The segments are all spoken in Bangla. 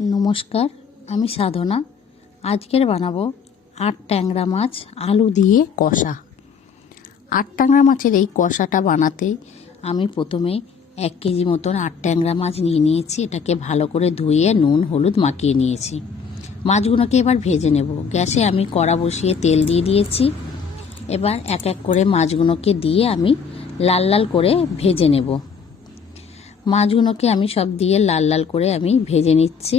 নমস্কার, আমি সাধনা। আজকের বানাবো আট ট্যাংরা মাছ আলু দিয়ে কষা। আট ট্যাংরা মাছের এই কষাটা বানাতে আমি প্রথমে 1 কেজি মতন আট ট্যাংরা মাছ নিয়ে নিয়েছি। এটাকে ভালো করে ধুয়ে নুন হলুদ মাখিয়ে নিয়েছি। মাছগুলোকে এবার ভেজে নেব। গ্যাসে আমি কড়া বসিয়ে তেল দিয়ে দিয়েছি। এবার এক এক করে মাছগুলোকে দিয়ে আমি লাল লাল করে ভেজে নেব। মাছগুলোকে আমি সব দিয়ে লাল লাল করে আমি ভেজে নিচ্ছি।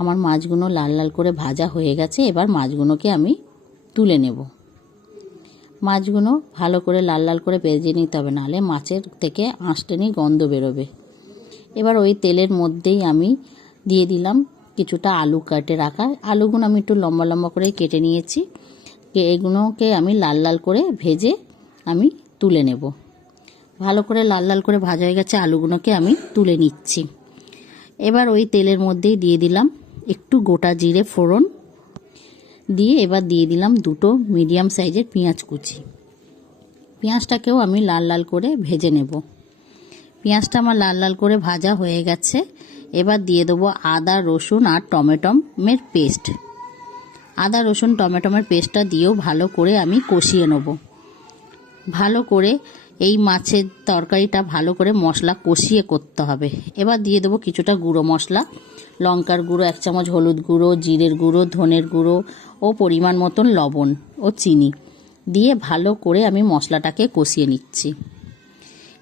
আমার মাছগুলো লাল লাল করে ভাজা হয়ে গেছে। এবার মাছগুলোকে আমি তুলে নেব। মাছগুলো ভালো করে লাল লাল করে ভেজে নিতে হবে, নাহলে মাছের থেকে আঁশটেনি গন্ধ বেরোবে। এবার ওই তেলের মধ্যেই আমি দিয়ে দিলাম কিছুটা আলু কেটে রাখা। আলুগুলো আমি একটু লম্বা লম্বা করে কেটে নিয়েছি। এগুলোকে আমি লাল লাল করে ভেজে আমি তুলে নেব। ভালো করে লাল লাল করে ভাজা হয়ে গেছে, আলুগুলোকে আমি তুলে নিচ্ছি। এবার ওই তেলের মধ্যেই দিয়ে দিলাম একটু গোটা জিরে ফোড়ন দিয়ে এবার দিয়ে দিলাম দুটো মিডিয়াম সাইজের পেঁয়াজ কুচি। পেঁয়াজটাকেও আমি লাল লাল করে ভেজে নেব। পেঁয়াজটা আমার লাল লাল করে ভাজা হয়ে গেছে। এবার দিয়ে দেবো আদা রসুন আর টমেটোমের পেস্ট। আদা রসুন টমেটোমের পেস্টটা দিয়েও ভালো করে আমি কষিয়ে নেব। ভালো করে এই মাছের তরকারিটা ভালো করে মশলা কষিয়ে করতে হবে। এবার দিয়ে দেবো কিছুটা গুঁড়ো মশলা, লঙ্কার গুঁড়ো 1 চামচ, হলুদ গুঁড়ো, জিরের গুঁড়ো, ধনের গুঁড়ো ও পরিমাণ মতন লবণ ও চিনি দিয়ে ভালো করে আমি মশলাটাকে কষিয়ে নিচ্ছি।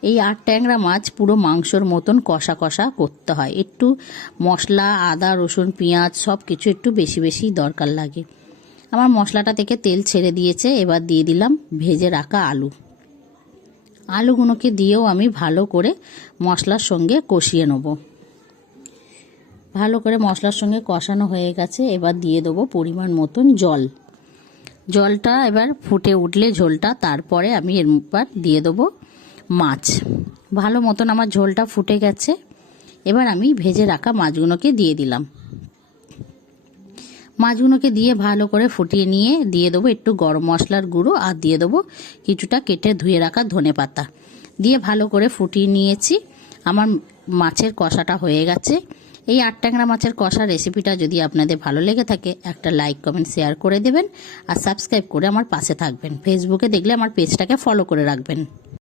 এই আট ট্যাংরা মাছ পুরো মাংসর মতন কষা কষা করতে হয়। একটু মশলা আদা রসুন পেঁয়াজ সব কিছু একটু বেশি বেশি দরকার লাগে। আমার মশলাটা থেকে তেল ছেড়ে দিয়েছে। এবার দিয়ে দিলাম ভেজে রাখা আলু। আলুগুলোকে দিয়েও আমি ভালো করে মশলার সঙ্গে কষিয়ে নেব। ভালো করে মশলার সঙ্গে কষানো হয়ে গেছে। এবার দিয়ে দেবো পরিমাণ মতন জল। জলটা এবার ফুটে উঠলে ঝোলটা, তারপরে আমি এবার দিয়ে দেবো মাছ। ভালো মতন আমার ঝোলটা ফুটে গেছে। এবার আমি ভেজে রাখা মাছগুলোকে দিয়ে দিলাম। মাছগুলোকে দিয়ে ভালো করে ফুটিয়ে নিয়ে দিয়ে দেবো একটু গরম মশলার গুঁড়ো আর দিয়ে দেবো কিছুটা কেটে ধুয়ে রাখা ধনেপাতা দিয়ে ভালো করে ফুটিয়ে নিয়েছি। আমার মাছের কষাটা হয়ে গেছে। এই আট ট্যাংরা মাছের কষা রেসিপিটা যদি আপনাদের ভালো লেগে থাকে একটা লাইক কমেন্ট শেয়ার করে দেবেন আর সাবস্ক্রাইব করে আমার পাশে থাকবেন। ফেসবুকে দেখলে আমার পেজটাকে ফলো করে রাখবেন।